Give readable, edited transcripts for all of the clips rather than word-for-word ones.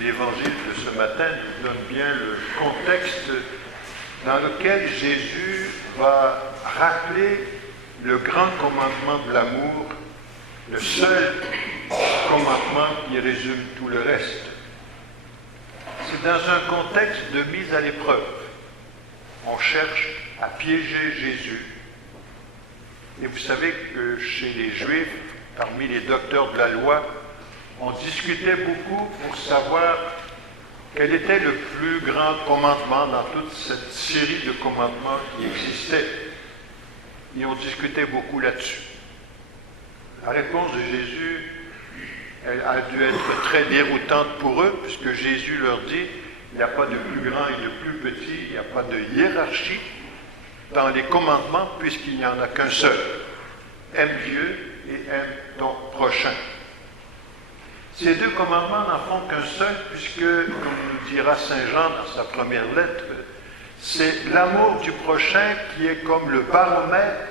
L'évangile de ce matin nous donne bien le contexte dans lequel Jésus va rappeler le grand commandement de l'amour, le seul commandement qui résume tout le reste. C'est dans un contexte de mise à l'épreuve. On cherche à piéger Jésus. Et vous savez que chez les Juifs, parmi les docteurs de la loi, on discutait beaucoup pour savoir quel était le plus grand commandement dans toute cette série de commandements qui existait. Et on discutait beaucoup là-dessus. La réponse de Jésus, elle a dû être très déroutante pour eux, puisque Jésus leur dit, il n'y a pas de plus grand et de plus petit, il n'y a pas de hiérarchie dans les commandements, puisqu'il n'y en a qu'un seul. Aime Dieu et aime ton prochain. Ces deux commandements n'en font qu'un seul, puisque, comme nous dira Saint Jean dans sa première lettre, c'est l'amour du prochain qui est comme le baromètre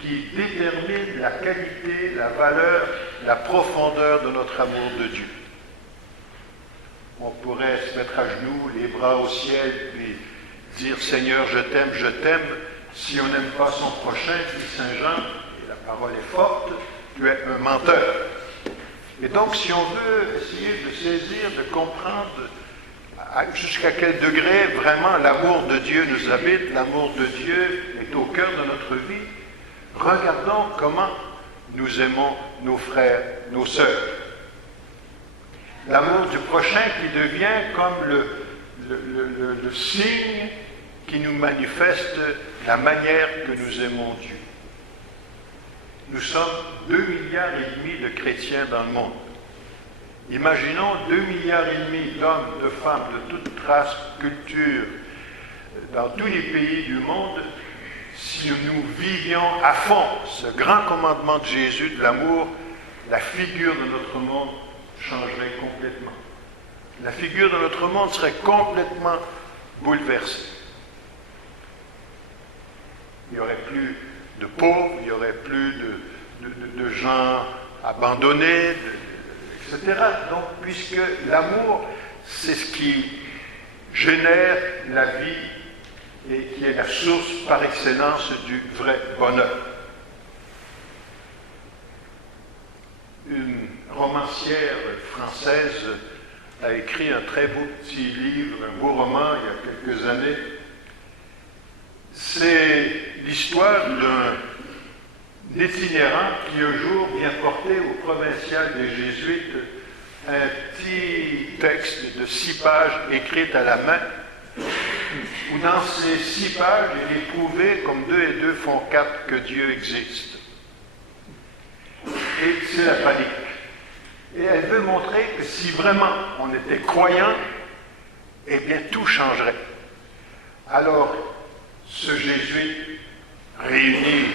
qui détermine la qualité, la valeur, la profondeur de notre amour de Dieu. On pourrait se mettre à genoux, les bras au ciel, puis dire « Seigneur, je t'aime », si on n'aime pas son prochain, dit Saint Jean, et la parole est forte, tu es un menteur. Et donc, si on veut essayer de saisir, de comprendre jusqu'à quel degré vraiment l'amour de Dieu nous habite, l'amour de Dieu est au cœur de notre vie, regardons comment nous aimons nos frères, nos sœurs. L'amour du prochain qui devient comme le signe qui nous manifeste la manière que nous aimons Dieu. Nous sommes 2,5 milliards de chrétiens dans le monde. Imaginons 2,5 milliards d'hommes, de femmes, de toute race, culture, dans tous les pays du monde, si nous vivions à fond ce grand commandement de Jésus, de l'amour, la figure de notre monde changerait complètement. La figure de notre monde serait complètement bouleversée. Il n'y aurait plus de pauvres, il n'y aurait plus de gens abandonnés, etc. Donc, puisque l'amour, c'est ce qui génère la vie et qui est la source par excellence du vrai bonheur. Une romancière française a écrit un très beau petit livre, un beau roman il y a quelques années. C'est l'histoire d'un itinérant qui un jour vient porter au provincial des Jésuites un petit texte de 6 pages écrit à la main, où dans ces 6 pages, il est prouvé, comme 2 et 2 font 4, que Dieu existe. Et c'est la panique. Et elle veut montrer que si vraiment on était croyant, eh bien tout changerait. Alors, ce jésuite réunit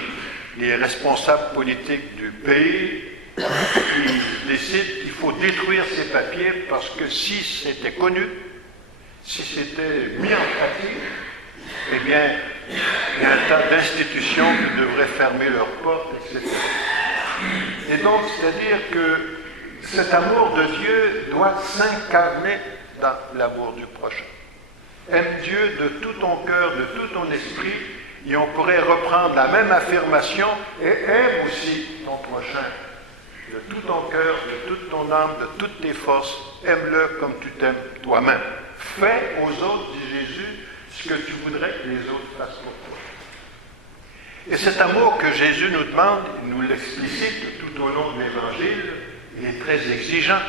les responsables politiques du pays, qui décide qu'il faut détruire ces papiers parce que si c'était connu, si c'était mis en pratique, eh bien, il y a un tas d'institutions qui devraient fermer leurs portes, etc. Et donc, c'est-à-dire que cet amour de Dieu doit s'incarner dans l'amour du prochain. Aime Dieu de tout ton cœur, de tout ton esprit, et on pourrait reprendre la même affirmation, et aime aussi ton prochain. De tout ton cœur, de toute ton âme, de toutes tes forces, aime-le comme tu t'aimes toi-même. Fais aux autres, dit Jésus, ce que tu voudrais que les autres fassent pour toi. Et cet amour que Jésus nous demande, il nous l'explicite tout au long de l'Évangile, il est très exigeant.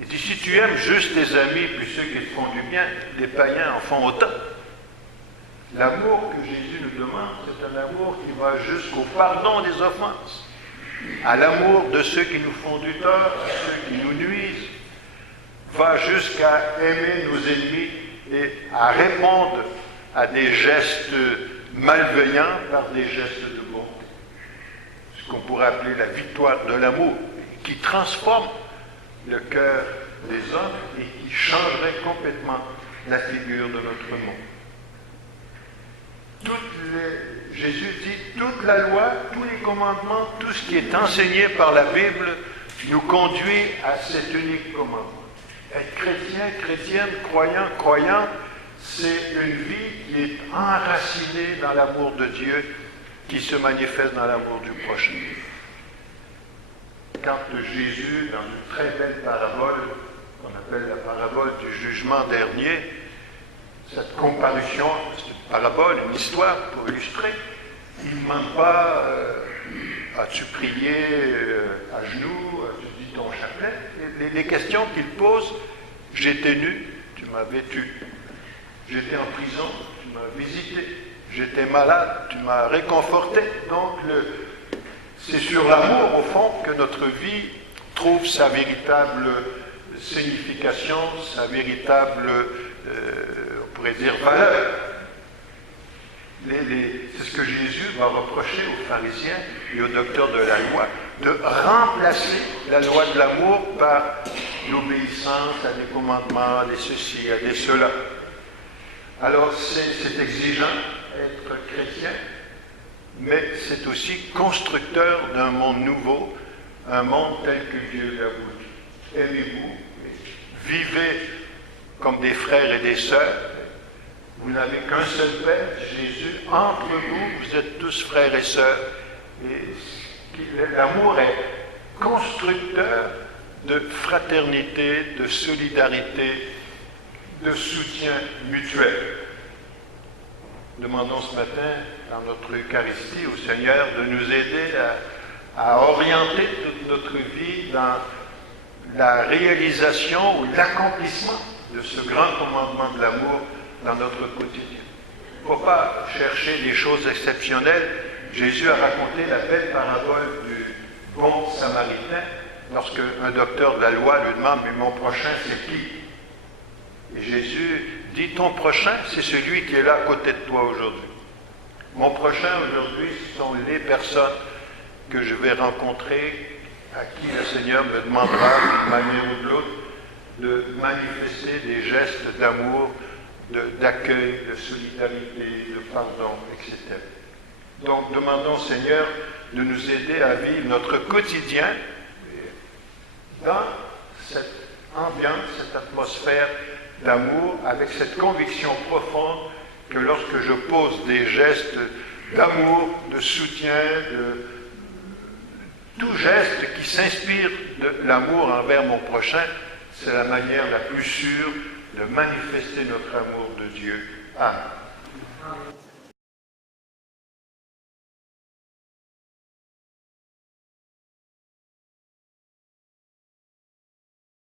Il dit, si tu aimes juste tes amis, puis ceux qui te font du bien, les païens en font autant. L'amour que Jésus nous demande, c'est un amour qui va jusqu'au pardon des offenses, à l'amour de ceux qui nous font du tort, à ceux qui nous nuisent, va jusqu'à aimer nos ennemis et à répondre à des gestes malveillants par des gestes de bonté. Ce qu'on pourrait appeler la victoire de l'amour, qui transforme le cœur des hommes et qui changerait complètement la figure de notre monde. Jésus dit, toute la loi, tous les commandements, tout ce qui est enseigné par la Bible nous conduit à cet unique commandement. Être chrétien, chrétienne, croyant, croyante, c'est une vie qui est enracinée dans l'amour de Dieu, qui se manifeste dans l'amour du prochain. Quand Jésus, dans une très belle parabole, qu'on appelle la parabole du jugement dernier, cette comparution, c'est une parabole, une histoire pour illustrer, il ne demande pas as-tu prié à genoux, as-tu dit ton chapelet. Les questions qu'il pose, j'étais nu, tu m'as vêtu. J'étais en prison, tu m'as visité. J'étais malade, tu m'as réconforté. Donc, c'est sur l'amour, au fond, que notre vie trouve sa véritable signification, sa véritable, on pourrait dire, valeur. C'est ce que Jésus va reprocher aux pharisiens et aux docteurs de la loi, de remplacer la loi de l'amour par l'obéissance à des commandements, à des ceci, à des cela. Alors c'est exigeant être chrétien, mais c'est aussi constructeur d'un monde nouveau, un monde tel que Dieu l'a voulu. Aimez-vous, vivez comme des frères et des sœurs. Vous n'avez qu'un seul Père, Jésus. Entre vous, vous êtes tous frères et sœurs. Et l'amour est constructeur de fraternité, de solidarité, de soutien mutuel. Demandons ce matin, dans notre Eucharistie, au Seigneur de nous aider à orienter toute notre vie dans la réalisation ou l'accomplissement de ce grand commandement de l'amour dans notre quotidien. Il ne faut pas chercher des choses exceptionnelles. Jésus a raconté la belle parabole du bon samaritain lorsque un docteur de la loi lui demande « Mais mon prochain, c'est qui ?» Et Jésus dit « Ton prochain, c'est celui qui est là à côté de toi aujourd'hui. Mon prochain aujourd'hui, ce sont les personnes que je vais rencontrer, à qui le Seigneur me demandera d'une manière ou de l'autre de manifester des gestes d'amour, d'accueil, de solidarité, de pardon, etc. » Donc demandons au Seigneur de nous aider à vivre notre quotidien dans cette ambiance, cette atmosphère d'amour, avec cette conviction profonde que lorsque je pose des gestes d'amour, de soutien, de tout geste qui s'inspire de l'amour envers mon prochain, c'est la manière la plus sûre de manifester notre amour de Dieu. Amen.